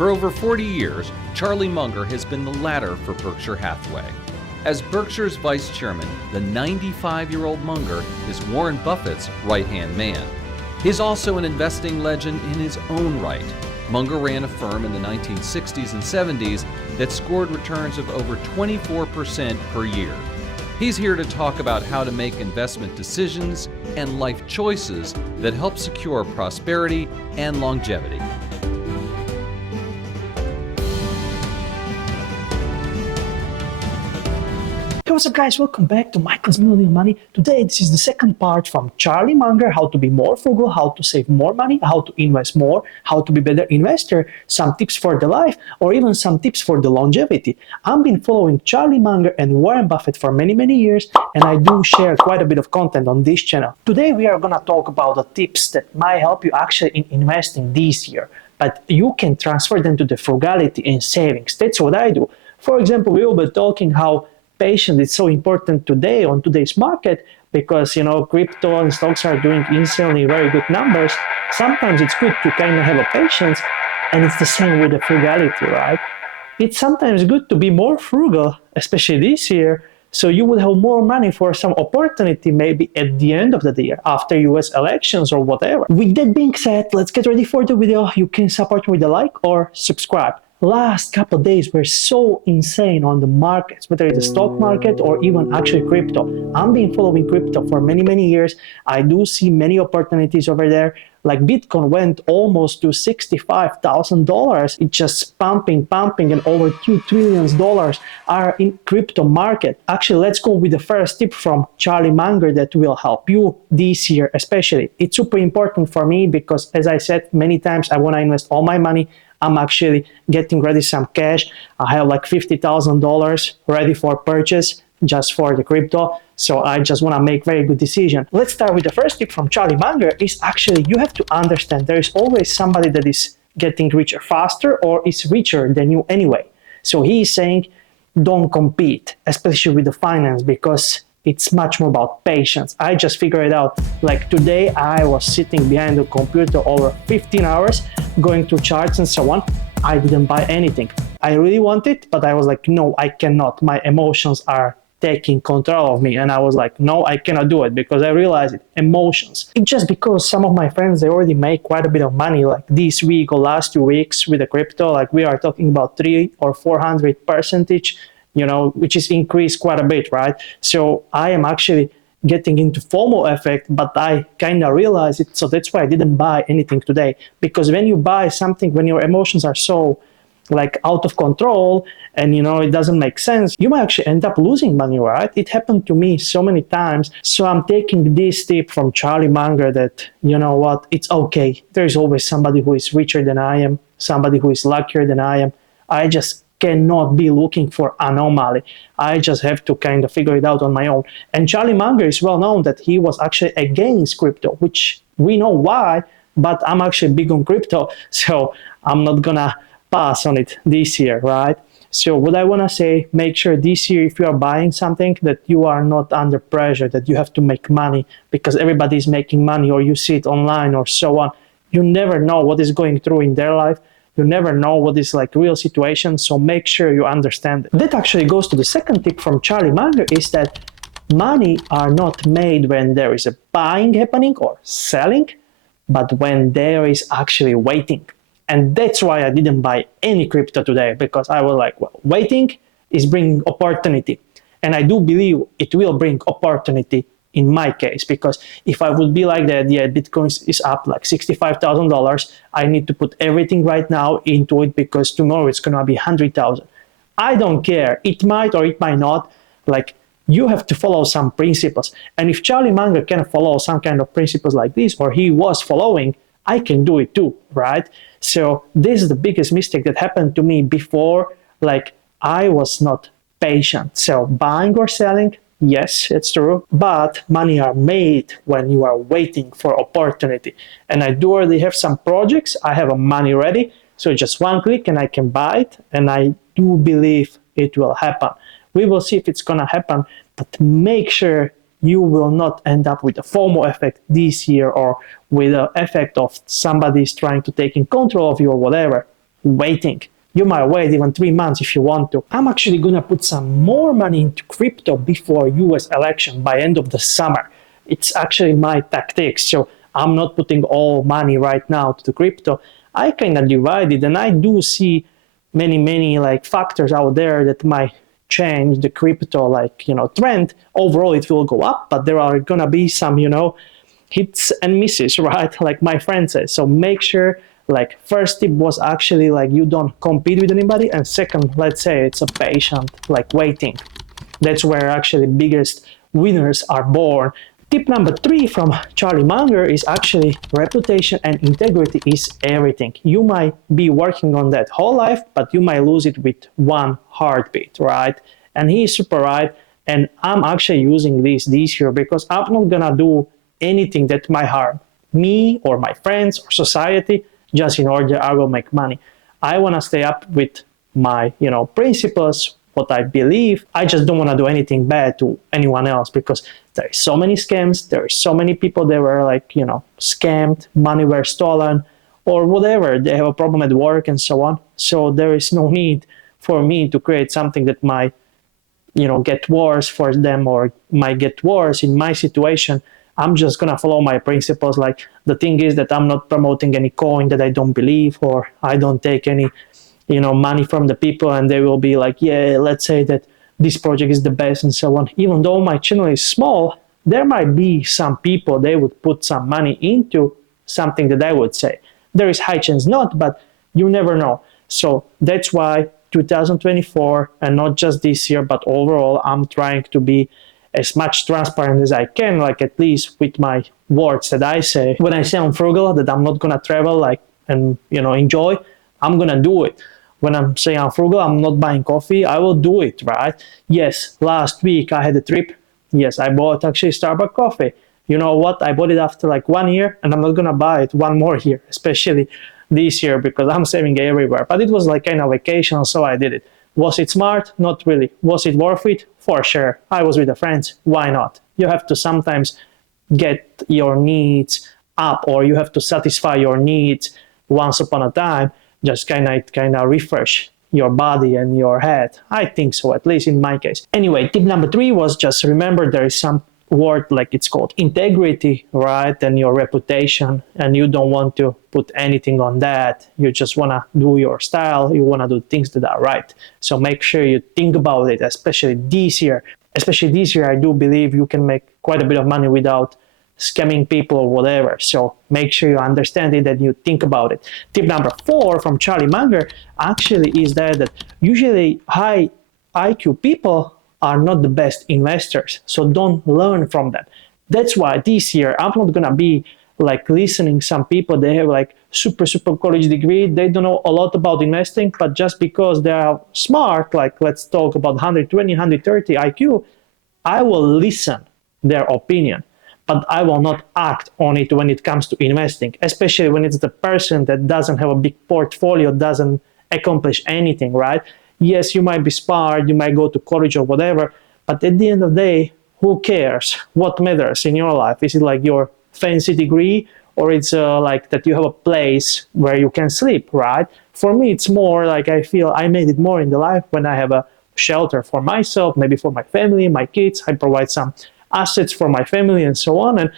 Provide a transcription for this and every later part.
For over 40 years, Charlie Munger has been the ladder for Berkshire Hathaway. As Berkshire's vice chairman, the 95-year-old Munger is Warren Buffett's right-hand man. He's also an investing legend in his own right. Munger ran a firm in the 1960s and 70s that scored returns of over 24% per year. He's here to talk about how to make investment decisions and life choices that help secure prosperity and longevity. Hey, what's up guys, welcome back to Michael's Millennial Money. Today this is the second part from Charlie Munger, how to be more frugal, how to save more money, how to invest more, how to be better investor, some tips for the life, or even some tips for the longevity. I've been following Charlie Munger and Warren Buffett for many years, and I do share quite a bit of content on this channel. Today we are gonna talk about the tips that might help you actually in investing this year, but you can transfer them to the frugality and savings. That's what I do. For example, we will be talking how patience is so important today on today's market because crypto and stocks are doing insanely very good numbers. Sometimes it's good to kind of have a patience, and it's the same with the frugality, right? It's sometimes good to be more frugal, especially this year, so you will have more money for some opportunity maybe at the end of the year after US elections or whatever. With that being said, let's get ready for the video. You can support me with a like or subscribe. Last couple of days were so insane on the markets, whether it's the stock market or even actually crypto. I've been following crypto for many years. I do see many opportunities over there. Like Bitcoin went almost to $65,000. It's just pumping, and over $2 trillion are in crypto market. Actually, let's go with the first tip from Charlie Munger that will help you this year especially. It's super important for me because, as I said many times, I want to invest all my money. I'm actually getting ready some cash. I have like $50,000 ready for purchase just for the crypto. So I just want to make very good decision. Let's start with the first tip from Charlie Munger is actually you have to understand there is always somebody that is getting richer faster or is richer than you anyway. So he is saying don't compete, especially with the finance, because it's much more about patience. I just figured it out. Like today, I was sitting behind the computer over 15 hours, going through charts and so on. I didn't buy anything. I really wanted, but I was like, no, I cannot. My emotions are taking control of me. And I was like, no, I cannot do it because I realized it, emotions. It's just because some of my friends, they already make quite a bit of money like this week or last 2 weeks with the crypto. Like we are talking about 300 or 400%, which is increased quite a bit, right? So I am actually getting into FOMO effect, but I kind of realized it. So that's why I didn't buy anything today. Because when you buy something, when your emotions are so like out of control and it doesn't make sense, you might actually end up losing money, right? It happened to me so many times. So I'm taking this tip from Charlie Munger that, it's okay. There's always somebody who is richer than I am, somebody who is luckier than I am. I just cannot be looking for anomaly. I just have to kind of figure it out on my own. And Charlie Munger is well known that he was actually against crypto, which we know why, but I'm actually big on crypto, so I'm not gonna pass on it this year, right? So what I want to say, make sure this year if you are buying something that you are not under pressure, that you have to make money because everybody is making money or you see it online or so on. You never know what is going through in their life. You never know what is like real situation, so make sure you understand it. That actually goes to the second tip from Charlie Munger is that money are not made when there is a buying happening or selling, but when there is actually waiting. And that's why I didn't buy any crypto today because I was like, well, waiting is bringing opportunity. And I do believe it will bring opportunity in my case, because if I would be like that, yeah, Bitcoin is up like $65,000. I need to put everything right now into it because tomorrow it's going to be 100,000. I don't care. It might or it might not. Like you have to follow some principles. And if Charlie Munger can follow some kind of principles like this, or he was following, I can do it too, right? So this is the biggest mistake that happened to me before. Like I was not patient. So buying or selling, yes, it's true, but money are made when you are waiting for opportunity. And I do already have some projects. I have money ready, so just one click and I can buy it. And I do believe it will happen. We will see if it's gonna happen, but make sure you will not end up with a FOMO effect this year or with the effect of somebody's trying to take in control of you or whatever. waiting. You might wait even 3 months if you want to. I'm actually gonna put some more money into crypto before US election by end of the summer. It's actually my tactics. So I'm not putting all money right now to the crypto. I kind of divide it, and I do see many like factors out there that might change the crypto trend. Overall it will go up, but there are gonna be some hits and misses, right? Like my friend says. So make sure, like, first tip was actually like you don't compete with anybody, and second, let's say it's a patient, like waiting. That's where actually biggest winners are born. Tip number 3 from Charlie Munger is actually reputation and integrity is everything. You might be working on that whole life, but you might lose it with one heartbeat, right? And he's super right. And I'm actually using this year because I'm not gonna do anything that might harm me or my friends or society just in order I will make money. I wanna stay up with my principles, what I believe. I just don't want to do anything bad to anyone else because there is so many scams. There is so many people that were scammed, money were stolen, or whatever. They have a problem at work and so on. So there is no need for me to create something that might, get worse for them or might get worse in my situation. I'm just gonna follow my principles. Like, the thing is that I'm not promoting any coin that I don't believe, or I don't take any money from the people and they will be like, yeah, let's say that this project is the best and so on. Even though my channel is small, there might be some people, they would put some money into something that I would say. There is high chance not, but you never know. So that's why 2024, and not just this year, but overall, I'm trying to be as much transparent as I can, like at least with my words that I say. When I say I'm frugal, that I'm not gonna travel and enjoy, I'm gonna do it. When I'm saying I'm frugal, I'm not buying coffee, I will do it, right? Yes, last week I had a trip. Yes, I bought actually Starbucks coffee. You know what? I bought it after 1 year, and I'm not gonna buy it one more year, especially this year, because I'm saving everywhere. But it was kind of vacation, so I did it. Was it smart? Not really. Was it worth it? For sure. I was with the friends. Why not? You have to sometimes get your needs up, or you have to satisfy your needs once upon a time. Just kind of refresh your body and your head. I think so, at least in my case. Anyway, tip number 3 was just remember there is some word it's called integrity, right? And your reputation, and you don't want to put anything on that. You just want to do your style. You want to do things that are right. So make sure you think about it, especially this year. Especially this year, I do believe you can make quite a bit of money without scamming people or whatever. So make sure you understand it and you think about it. Tip number 4 from Charlie Munger actually is that usually high IQ people are not the best investors. So don't learn from them. That's why this year I'm not gonna be listening some people, they have super college degree, they don't know a lot about investing, but just because they are smart, let's talk about 120, 130 IQ, I will listen their opinion, but I will not act on it when it comes to investing, especially when it's the person that doesn't have a big portfolio, doesn't accomplish anything, right? Yes, you might be smart, you might go to college or whatever, but at the end of the day, who cares? What matters in your life? Is it your fancy degree, or it's that you have a place where you can sleep, right? For me, it's more I feel I made it more in the life when I have a shelter for myself, maybe for my family, my kids. I provide some assets for my family and so on. And,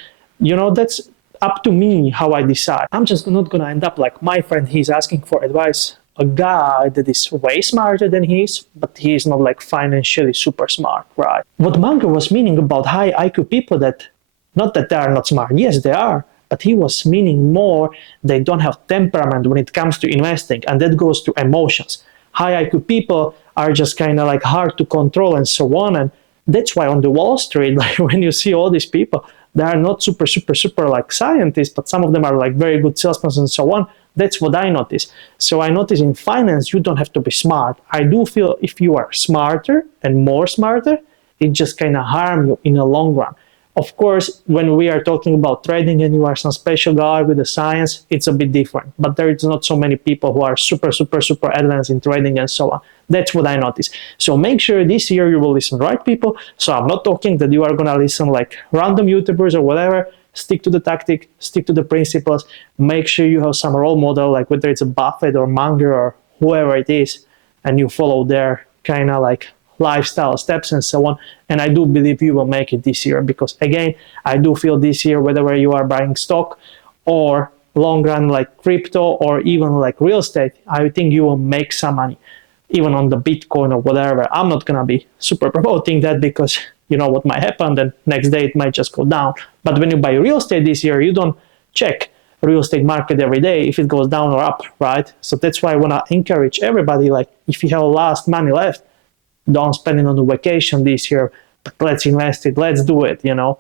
that's up to me how I decide. I'm just not going to end up like my friend. He's asking for advice. A guy that is way smarter than he is, but he is not financially super smart, right? What Munger was meaning about high IQ people, that not that they are not smart, yes they are, but he was meaning more they don't have temperament when it comes to investing, and that goes to emotions. High IQ people are just kind of hard to control and so on, and that's why on the Wall Street, when you see all these people, they are not super scientists, but some of them are very good salesmen and so on. That's what I notice. So I notice in finance, you don't have to be smart. I do feel if you are smarter and more smarter, it just kind of harm you in the long run. Of course, when we are talking about trading and you are some special guy with the science, it's a bit different. But there is not so many people who are super advanced in trading and so on. That's what I notice. So make sure this year you will listen to right people. So I'm not talking that you are going to listen random YouTubers or whatever. stick to the tactic, stick to the principles, make sure you have some role model, like whether it's a Buffett or Munger or whoever it is, and you follow their kind of like lifestyle steps and so on. And I do believe you will make it this year, because again, I do feel this year, whether you are buying stock or long run like crypto or even like real estate, I think you will make some money, even on the Bitcoin or whatever. I'm not gonna be super promoting that, because you know what might happen, then next day it might just go down. But when you buy real estate this year, you don't check real estate market every day if it goes down or up, right? So that's why I want to encourage everybody, like if you have last money left, don't spend it on a vacation this year, but let's invest it, let's do it, you know.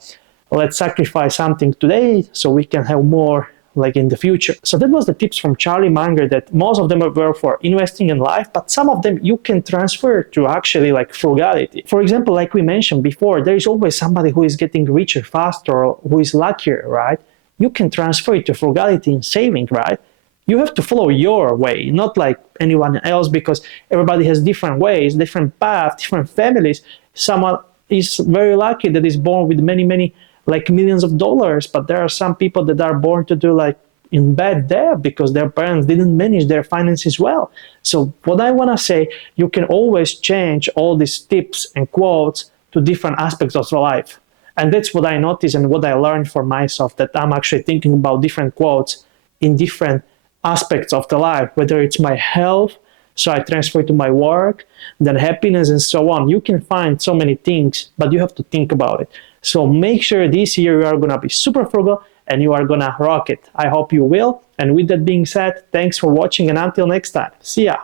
Let's sacrifice something today so we can have more like in the future. So that was the tips from Charlie Munger, that most of them were for investing in life, but some of them you can transfer to actually like frugality. For example, like we mentioned before, there is always somebody who is getting richer faster or who is luckier, right? You can transfer it to frugality and saving, right? You have to follow your way, not like anyone else, because everybody has different ways, different paths, different families. Someone is very lucky that is born with many like millions of dollars, but there are some people that are born to do like in bad debt because their parents didn't manage their finances well. So what I want to say, you can always change all these tips and quotes to different aspects of life. And that's what I noticed and what I learned for myself, that I'm actually thinking about different quotes in different aspects of the life, whether it's my health, so I transfer to my work, then happiness and so on. You can find so many things, but you have to think about it. So make sure this year you are going to be super frugal and you are going to rock it. I hope you will. And with that being said, thanks for watching, and until next time, see ya.